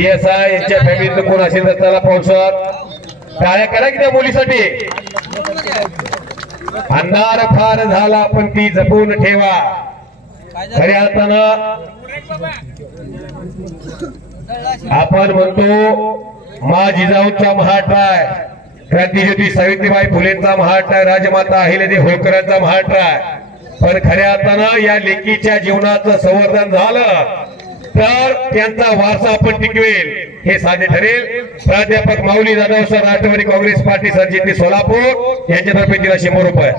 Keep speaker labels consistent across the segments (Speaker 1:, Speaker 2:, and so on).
Speaker 1: P S I यांच्या फॅमिलीतलं कोण असेल तर त्याला पावसात टाळ्या करा की त्या मुलीसाठी? अंधार फार झाला पण ती जपून ठेवा. खऱ्या अर्थानं आपण म्हणतो मा जिजाऊचा महाट्राय क्रांतीज्योती सावित्रीबाई फुलेंचा महाट्राय राजमाता अहिल्यादेवी होळकरांचा महाट्राय पण खऱ्या अर्थानं या लेकीच्या जीवनाचं संवर्धन झालं. तर त्यांचा वारसा आपण टिकवेल हे साधे ठरेल. प्राध्यापक Mauli Jadhav sir Rashtravadi Congress party सरचिटणीस सोलापूर यांच्यातर्फे तिला शंभर रुपये.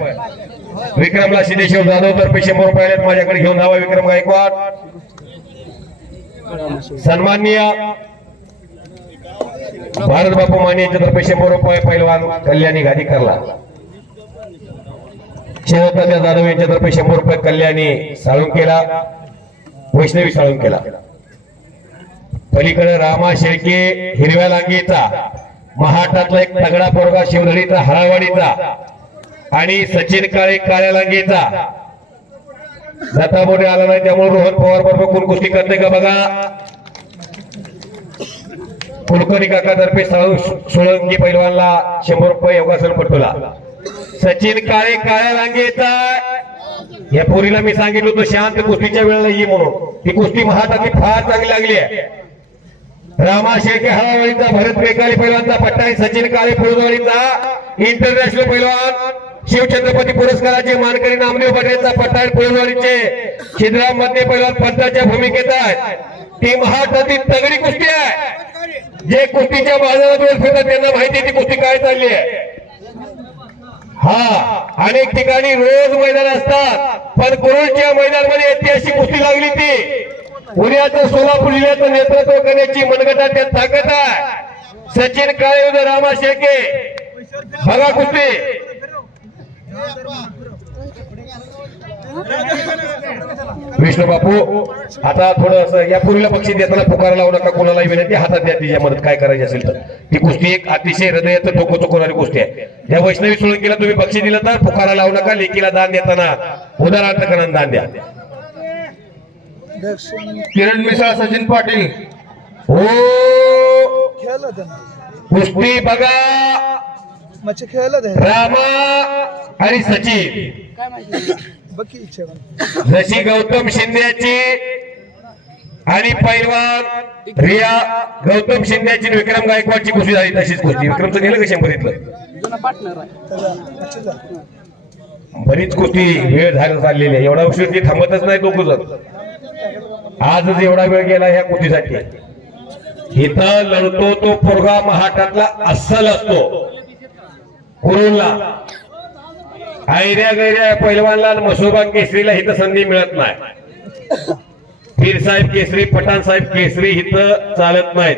Speaker 1: विक्रमला सिद्धेश्वर जाधव तर्फे शंभर रुपये माझ्याकडे घेऊन जावा विक्रम गायकवाड. सन्माननीय भारत बापू माने यांच्यातर्फे शंभर रुपये पैलवान कल्याणी गादीकरला. शेवतात्या जाधव यांच्यातर्फे शंभर रुपये कल्याणी साळुंकेला. वैष्णवी साळुंकेला पलीकडे रामा शेळके हिरव्या लांगेचा महाराष्ट्रातला एक तगडा पोरगा शिवधडीचा हरावाडीचा आणि सचिन काळे काळ्या लांगेचा. लता मोठे आला नाही त्यामुळे रोहन पवार बरोबर कोण कुस्ती करते का बघा? कुलकर्णी काकातर्फे साळू सोळंकी पैलवानला शंभर रुपये योगासन पटवला सचिन काळे काळ्या लांगेचा या पोरीला मी सांगितलं होतं शांत कुस्तीच्या वेळेला ये म्हणून. ती कुस्ती महाटातली फार चांगली लागली आहे. रामा शेळके हळावळींचा भरत बेकाली पैलवानचा पट्टा सचिन काळे फुलवाडीचा इंटरनॅशनल पैलवान. शिवछत्रपती पुरस्काराचे मानकरी नामदेव पटेलचा पट्टा आहे फुलवाडीचे छिद्राममध्ये पैलवान पंताच्या भूमिकेत आहे ती महाटातील तगडी कुस्ती आहे. जे कुस्तीच्या बाजारात फिरतात त्यांना माहिती ती कुस्ती काय चालली आहे. हा अनेक ठिकाणी रोज मैदान असतात. पण कुरुडच्या मैदानामध्ये ऐतिहासिक कुस्ती लागली ती? पुण्याचं सोलापूर जिल्ह्याचं नेतृत्व करण्याची मनगटात त्यात ताकद आहे. सचिन काळे उद्या रामा शेके बघा कुस्ती. विष्णू बापू आता थोडं या पुरीला बक्षीस देताना पुकारा लावू नका कोणालाही विनंती हातात द्या तिच्या मदत काय करायची असेल तर. ती कुस्ती एक अतिशय हृदयाचं टोको चुकवणारी कुस्ती आहे. या वैष्णवी सोळंकीला तुम्ही बक्षीस दिलं तर पुकारा लावू नका लेकीला दान देताना उदाहरणार्थ करून दान द्या.
Speaker 2: किरण मिसाळ सचिन पाटील.
Speaker 1: हो! कुस्ती बघा!
Speaker 3: मच्छी खेळलं ते
Speaker 1: रामा आणि सचिन. जशी गौतम शिंदेची आणि पैलवान रिया गौतम शिंदेची आणि विक्रम गायकवाडची कुस्ती झाली तशीच कुस्ती. विक्रमचं नेलं का शंभर इथलं?
Speaker 3: जुना पार्टनर आहे. मच्छी झाली
Speaker 1: बरीच कुस्ती वेळ झाला चाललेली आहे. एवढा उशीर ती थांबतच नाही दोघ जण. आजच एवढा वेळ गेला ह्या कुस्तीसाठी. इथं लढतो तो पोरगा महाटातला अस्सल असतो. कुरुलला. आयऱ्या गैऱ्या पैलवानला मसोबा केसरीला हिथं संधी मिळत नाही. पीर साहेब केसरी पठाण साहेब केसरी हिथं चालत नाहीत.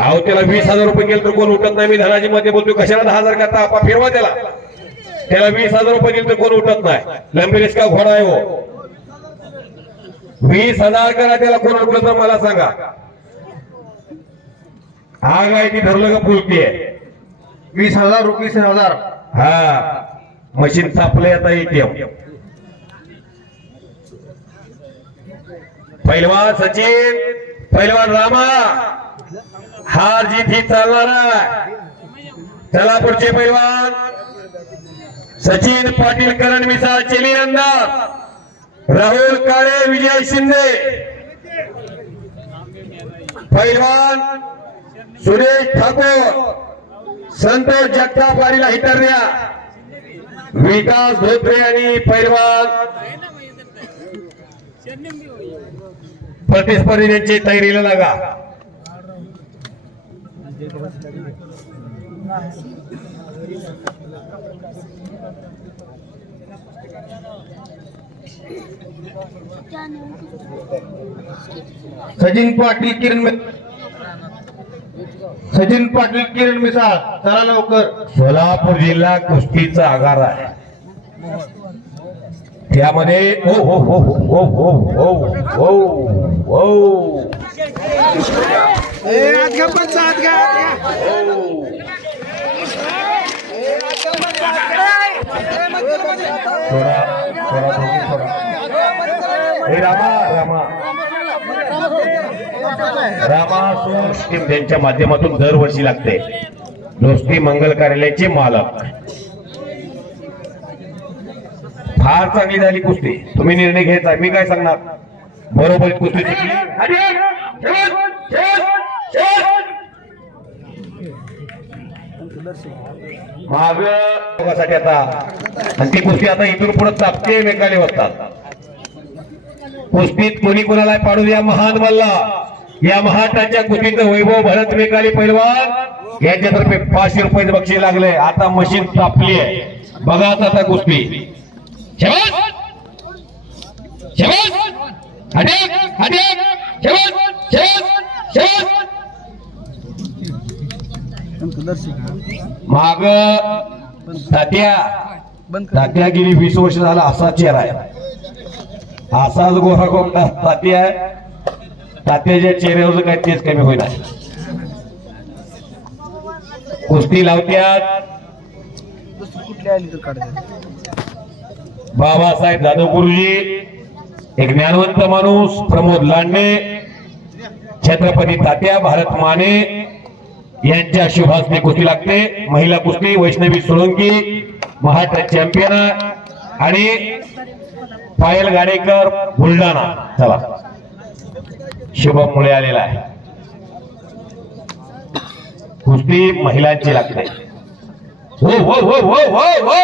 Speaker 1: अहो त्याला वीस हजार रुपये गेले तर कोण उठत नाही? मी धनाजी मध्ये बोलतो कशाला दहा हजार करता आपा फिरवा त्याला. त्याला वीस हजार रुपये गेले तर कोण उठत नाही? लंबी का घोडा आहे हो. वीस हजार करा त्याला कोण उठलं तर मला सांगा. आग आहे ती धरलं का फुलती आहे?
Speaker 2: वीस हजार रुपीस हजार.
Speaker 1: हा मशीन तापलंय आता एटीएम पैलवान सचिन पैलवान रामा. हार जिथे चालणार चला पुढचे पैलवान सचिन पाटील करण मिसाळ चेली अंदाज राहुल काळे विजय शिंदे. पैलवान सुरेश ठाकूर. संतोष जगताप वारीला हिटरण्या विकास धोत्रे आणि पैलवान. प्रतिस्पर्धी त्यांची तयारीला लागा.
Speaker 2: सचिन पाटील किरण सचिन पाटील किरण मिसाळ चला लवकर.
Speaker 1: सोलापूर जिल्हा कुस्तीचा आगार आहे. त्यामध्ये ओ हो हो हो हो हो हो हो, हो, हो. रामा रामा. रामा सोर्स त्यांच्या माध्यमातून दरवर्षी लागते. दोस्ती मंगल कार्यालयाचे मालक. फार चांगली झाली कुस्ती. तुम्ही निर्णय घ्यायचा मी काय सांगणार? बरोबर कुस्ती सुटली आता. आणि ती कुस्ती आता इथून पुढे तापते वेगाने वाजतात कुस्तीत कोणी कोणाला पाडू द्या महान मल्ला या महाराष्ट्राच्या कुस्तीचं वैभव भरत मेकाली पैलवान यांच्यातर्फे पाचशे रुपये बक्षीस लागले. आता मशीन तापली आहे. बघा आता कुस्ती. माग तात्या
Speaker 3: बंद
Speaker 1: तात्या. गेली वीस वर्ष झाला असा चेहरा आहे. असाच गोरा कोंबडा तात्या आहे. तात्याच्या चेहऱ्यावर काय तेच कमी होईल. कुस्ती लावत्यात. बाबासाहेब जाधव गुरुजी एक ज्ञानवंत माणूस प्रमोद लांडे छत्रपती तात्या भारत माने यांच्या शुभासने कुस्ती लागते. महिला कुस्ती वैष्णवी सोळंकी महाराष्ट्र चॅम्पियन आणि पायल गाडेकर बुलढाणा. चला. शुभम मुळे आलेला आहे. कुस्ती महिलांची लागते. हो हो हो हो हो हो.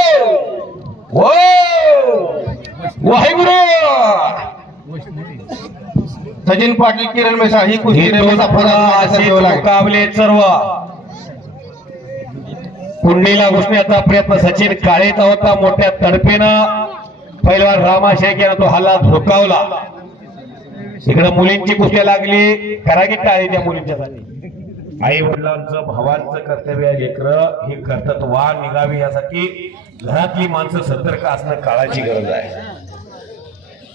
Speaker 1: हो. वाहेगुरु.
Speaker 2: सचिन पाटील किरण मेसाळ ही कुस्ती.
Speaker 1: मुकाबले सर्व. कुंडीला घुसण्याचा प्रयत्न सचिन काळेचा होता मोठ्या तडपेनं. पैलवान रामा शेख यानं तो हल्ला झोकावला इकडे मुलींची कुस्ती लागली. करागी टाळी त्या मुलींच्यासाठी आई वडिलांचं भावांचं कर्तव्य आहे लेकरं. ही कर्तत्वा निघावी यासाठी घरातली माणसं सतर्क असणं काळाची गरज आहे.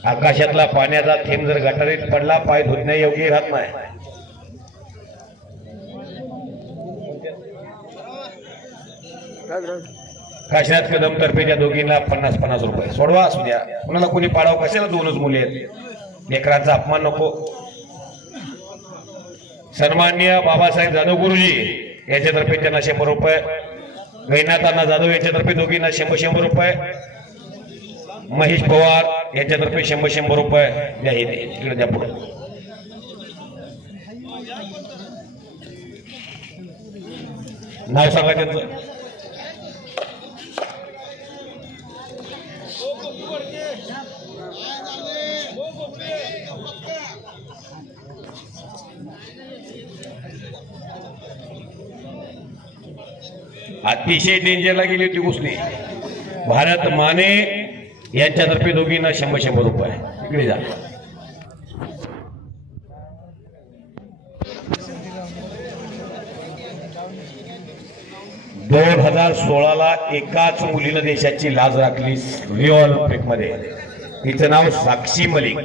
Speaker 1: आकाशातला पाण्याचा थेंब जर गटारीत पडला पाय धुतण्या योग्य राहत नाही. काशीनाथ कदम तर्फे त्या दोघींना पन्नास पन्नास रुपये. सोडवा असू द्या. कुणाला कोणी पाडावं कशाला दोनच मुली आहेत? लेकरांचा अपमान नको. सन्मान्य बाबासाहेब जाधव गुरुजी यांच्यातर्फे त्यांना शंभर रुपये. गैनाथांना जाधव यांच्यातर्फे दोघींना शंभर शंभर रुपये. महेश पवार यांच्यातर्फे शंभर शंभर रुपये. द्या द्या पुढे. नाव सांगा त्यांचं. अतिशय डेंजरला गेली होती कुस्ती भारत माने यांच्यातर्फे दोघींना शंभर शंभर रुपये. इकडे जा. दोन हजार सोळाला एकाच मुलीनं देशाची लाज राखली रिओ ऑलिम्पिकमध्ये तिचं नाव साक्षी मलिक.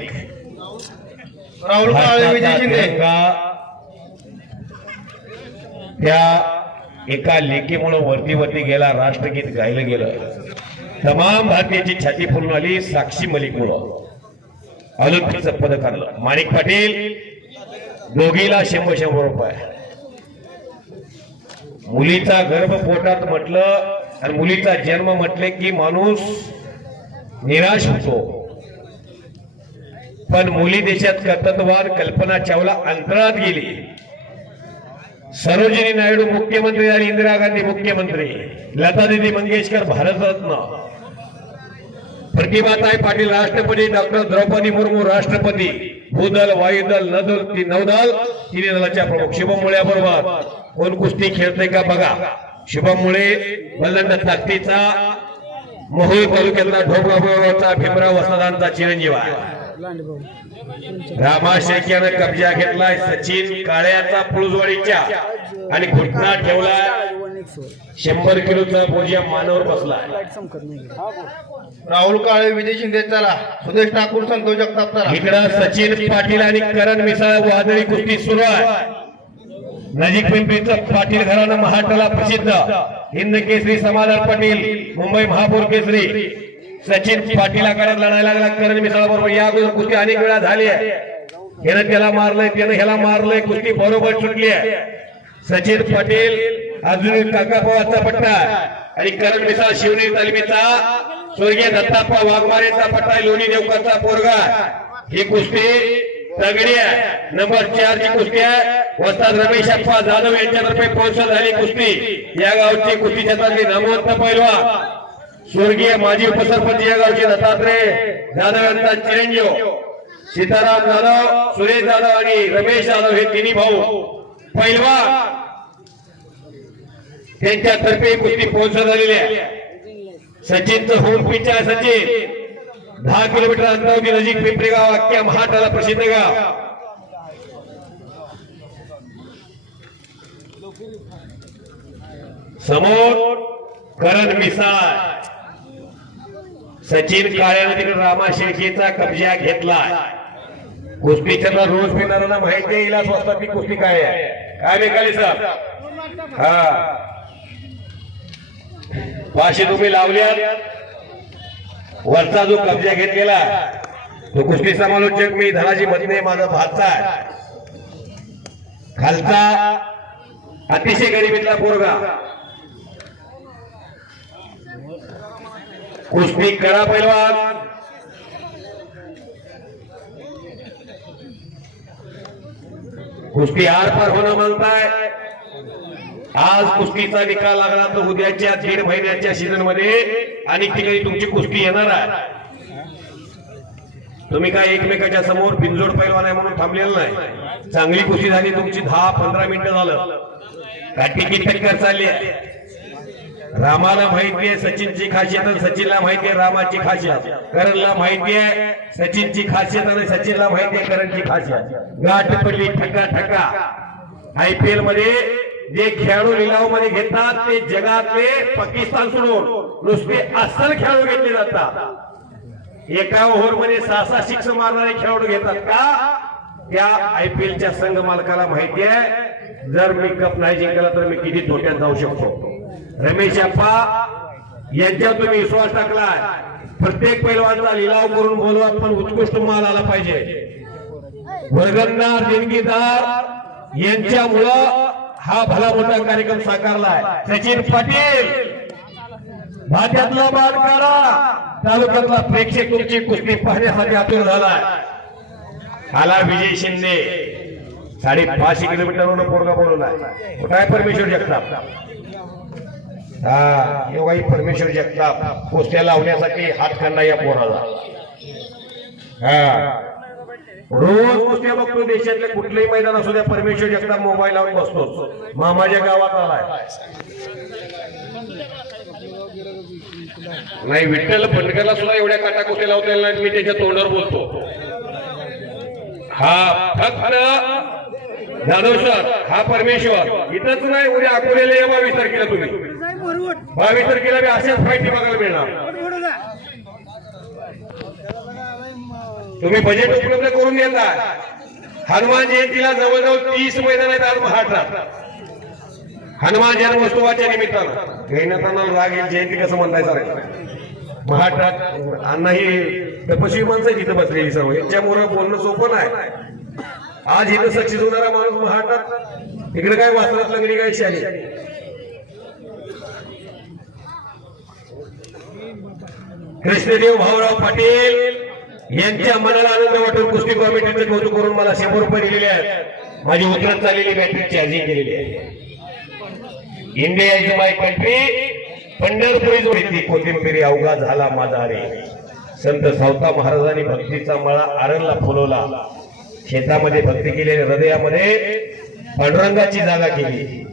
Speaker 1: त्या एका लेखीमुळे वरती वरती गेला राष्ट्रगीत गायलं गेलं. तमाम भारतीयाची छाती फुलून आली साक्षी मलिक मुळे ऑलिम्पिकचं पदक आणलं. माणिक पाटील दोघीला शंभर शंभर रुपये. मुलीचा गर्भ पोटात म्हटलं आणि मुलीचा जन्म म्हटले की माणूस निराश होतो. पण मुली देशात कर्तृत्ववान कल्पना चावला अंतरात गेली. सरोजिनी नायडू मुख्यमंत्री आणि इंदिरा गांधी मुख्यमंत्री लता दिदी मंगेशकर भारतरत्न. प्रतिभाताई पाटील राष्ट्रपती डॉक्टर द्रौपदी मुर्मू राष्ट्रपती भूदल वायुदल नदल ती नौदल तिन्ही दलाच्या प्रमुख. शुभम मुळ्याबरोबर कोण कुस्ती खेळते का बघा. शुभम मुळे बल्लंड ताकदीचा मोहोळ तालुक्यातला ढोबळाचा भीमराव वसदांचा चिरंजीव आहे. रामा कब्जा घेतलाय सचिन काळ्याचा पुळजवाडीच्या आणि घुटना ठेवला. शंभर किलोचा बोजिया मानावर
Speaker 3: नाही
Speaker 2: राहुल काळे विजय शिंदे चला. सुदेश ठाकूर संतोष जगताप चला.
Speaker 1: इकडं सचिन पाटील आणि करण मिसाळ वादळी कुस्ती सुरू आहे. नजीक पिंपरीचं पाटील घराणं महाराष्ट्राला प्रसिद्ध. हिंद केसरी समाधान पाटील मुंबई महापौर केसरी. सचिन पाटील आकारात लढायला लागला. करण मिसाळ बरोबर या अगोदर कुस्ती अनेक वेळा झाली आहे. यानं त्याला मारलंय त्यानं ह्याला मारलंय. कुस्ती बरोबर सुटली आहे. सचिन पाटील अजून काकापवाचा पट्टा आणि करण मिसाळ शिवनेरी तालमीचा स्वर्गीय दत्ताप्पा वाघमारेचा पट्टा लोणी देवकरचा पोरगा ही कुस्ती तगडी आहे. नंबर चार ची कुस्ती आहे. वस्ताद रमेश अप्पा जाधव यांच्यातर्फे स्पॉन्सर झाली कुस्ती. या गावची कुस्ती क्षेत्रातली नामवंत पैलवा स्वर्गीय माजी उपसरपंच या गावचे दत्तात्रय जाधव यांचा चिरंजीव सीताराम जाधव सुरेश जाधव आणि रमेश जाधव हे तिन्ही भाऊ पैलवा त्यांच्यातर्फे कुस्ती स्पॉन्सर झालेली आहे. सचिनचं होम पिच आहे सचिन. दहा किलोमीटर अंतरावरती नजीक पिंपरी गाव अख्ख्या महाटाला प्रसिद्ध गाव. समोर करण मिसाळ. सचिन काळे रामा शेळकेचा कब्जा घेतला कुस्तीच्या रोज पिणाऱ्यांना माहिती येईल हिला स्वस्तातली कुस्ती काय आहे. काय बेकाली साहेब हा. पाचशे तुम्ही लावल्या वरचा जो कब्जा घेतलेला तो कुस्ती समालोचक मी धनाजी मधने माझा भातचा आहे. खालचा अतिशय गरिबीतला पोरगा. कुस्ती करा पैलवान कुस्ती आर पार होणं म्हणताय आज कुस्तीचा निकाल लागला तर उद्याच्या दीड महिन्याच्या सीझनमध्ये आणि ठिकाणी तुमची कुस्ती येणार आहे. तुम्ही काय एकमेकाच्या समोर बिनजोड पैलवान आहे म्हणून थांबलेलं नाही. चांगली कुस्ती झाली तुमची दहा पंधरा मिनिटं झालं. काटिकी टक्कर चालली आहे? रामाला माहिती आहे सचिनची खासियत आणि सचिनला माहिती आहे रामाची खासियत. करणला माहिती आहे सचिनची खासियत आणि सचिनला माहिती आहे करणची खासियत. गाठ पडली ठका ठका. आयपीएलमध्ये जे खेळाडू लिलावमध्ये घेतात ते जगातले पाकिस्तान सोडून नुसते अस्सल खेळाडू घेतले जातात. एका ओव्हरमध्ये सहा सहा सिक्स मारणारे खेळाडू घेतात का? त्या आयपीएलच्या संघ मालकाला माहिती आहे. जर मी कप नाही जिंकला तर मी किती तोट्यात जाऊ शकतो? रमेश अप्पा यांच्यावर तुम्ही विश्वास टाकलाय. प्रत्येक पैलवानचा लिलाव करून बोलवा पण उत्कृष्ट माल आला पाहिजे. वर्गणदार देणगीदार यांच्यामुळं हा भला मोठा कार्यक्रम साकारलाय. सचिन पाटील भाज्यातला बाण काढा. तालुक्यातला प्रेक्षक तुमची कुस्ती पाहण्यासाठी आतुर झालाय. आला विजय शिंदे साडेपाचशे किलोमीटरवरून पोरगा बोलवलाय. काय परमेश्वर जगताप? हा योगाई परमेश्वर जगताप. पोस्ट्या लावण्यासाठी हात हातखंडा या पोराला. हा. रोज पोस्ट्या बघतो देशातल्या कुठलंही मैदान असू द्या परमेश्वर जगताप मोबाईल लावून बसतो. मामाच्या गावात आलाय. नाही विठ्ठल फंडकरला सुद्धा एवढ्या काटा लावता येईल मी त्याच्या तोंडावर बोलतो. हा फक्त जाधव हा परमेश्वर. इथंच नाही उद्या अकोल्याला या बावीस केला तुम्ही. बावीस तारखेला बी अशाच फायटी बघायला मिळणार. तुम्ही बजेट उपलब्ध करून देता. हनुमान जयंतीला जवळजवळ तीस मैदान आहेत आज महाराष्ट्रात. हनुमान जन्मोत्सवाच्या निमित्तानं. गैनताना राग येईल जयंती कसं म्हणताय सर? महाराष्ट्रात अण्णा ही तपस्वी माणसं आहे तिथं बसलेली सर्व. यांच्यामुळे बोलणं सोपं नाही. आज इथं सक्सेस होणारा माणूस महाराष्ट्रात. इकडे काय वाचनात लंगडी काय शाली कृष्णदेव भाऊराव पाटील यांच्या मनाला आनंद वाटून कुस्ती कमिटीचं कौतुक करून मला शंभर रुपये दिलेले आहेत. माझी उतरत चाललेली बॅटरी चार्जिंग केलेली आहे. इंडिया इज माय कंट्री पंढरपुरी जोडीती कोथिंबिरी अवघा झाला माझा रे. संत सावता महाराजांनी भक्तीचा मळा आरणला फुलवला. शेतामध्ये भक्ती केलेल्या हृदयामध्ये पांडुरंगाची जागा केली.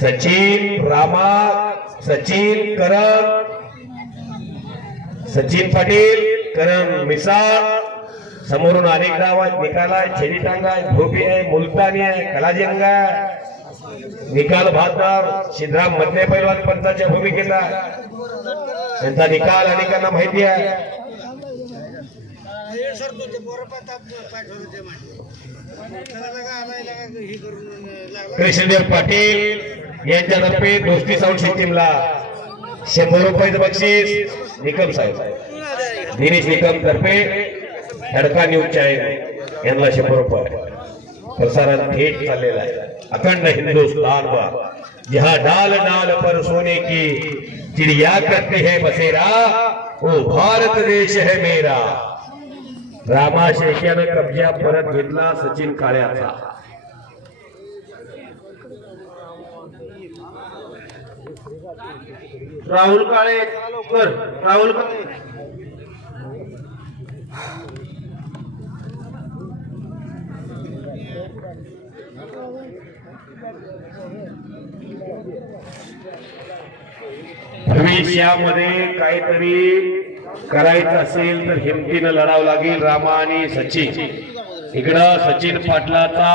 Speaker 1: सचिन रामा सचिन करण सचिन पाटील करण मिसाळ समोरून अनेक डाव आहेत. निकाल आहे छेडी आहे धोपी आहे मुलतानी आहे कलाजंग आहे. निकाल भातदार सिद्धराम मधले पैलवान पंथाच्या भूमिकेचा त्यांचा निकाल अनेकांना माहिती आहे. कृष्णदेव पाटील यांच्या तर्फे दोस्ती साऊंड सिस्टीमला शंभर रुपयाचं बक्षीस निकम साहेब. दिनेश निकम तर्फे हडका न्यूज चॅनल यांना शंभर रुपये. प्रसारण थेट चाललेला आहे. अखंड हिंदुस्तान वा. जहाँ डाल डाल पर सोने की चिड़िया करते हैं बसेरा वो भारत देश है मेरा. रामा शेट्यानं कब्जा परत घेतला सचिन काळ्याचा.
Speaker 2: राहुल काळे कर. राहुल काळे.
Speaker 1: भविष्यामध्ये काहीतरी करायचं असेल तर हिमतीनं लढावं लागेल. रामा आणि सचिन. इकडं सचिन पाटलाचा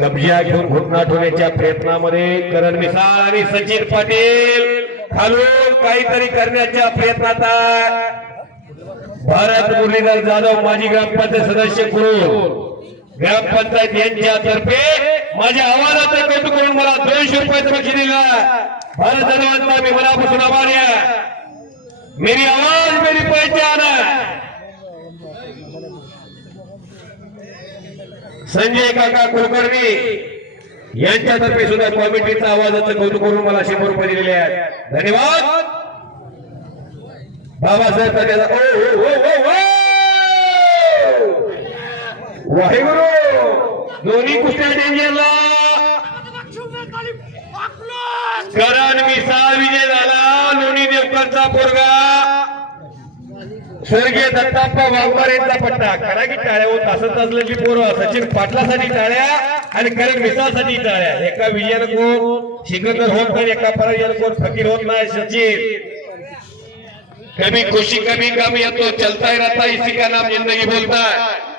Speaker 1: कब्जा घेऊन घुटना ठेवण्याच्या प्रयत्नामध्ये करण मिसाळ आणि सचिन पाटील खालून काहीतरी करण्याच्या प्रयत्नात भारत मुरलीधर जाधव माजी ग्रामपंचायत सदस्य करून ग्रामपंचायत यांच्यातर्फे माझ्या आवाजाचं कौतुक करून मला दोनशे रुपयाचं दिला दिलं. भारत धन्यवाद मी मनापासून आभारी आहे. मेरी आवाज मेरी पहचान है। संजय काका कुलकर्णी यांच्यातर्फे सुद्धा कॉमिटीचा आवाजाचं कौतुक करून मला शंभर रुपये दिलेले आहेत. धन्यवाद. बाबासाहेब ओ ओ ओ वाहेगुरु! दोन्ही कुस्त्या डेंजरला. करण मिसाळ विजय झाला. लोणी देवकरचा पोरगा. स्वर्गीय दत्ताप्पा वाघमार यांचा पट्टा. करा की टाळ्या होत असत असलेली पोरं सचिन पाटलासाठी टाळ्या आणि करण मिसाळसाठी टाळ्या. एका विजयानं कोण सिकंदर होत नाही एका पराजयानं कोण फकीर होत नाही सचिन. कभी खुशी कभी गम ये तो चलता ही रहता है, इसी का नाम जिंदगी बोलता है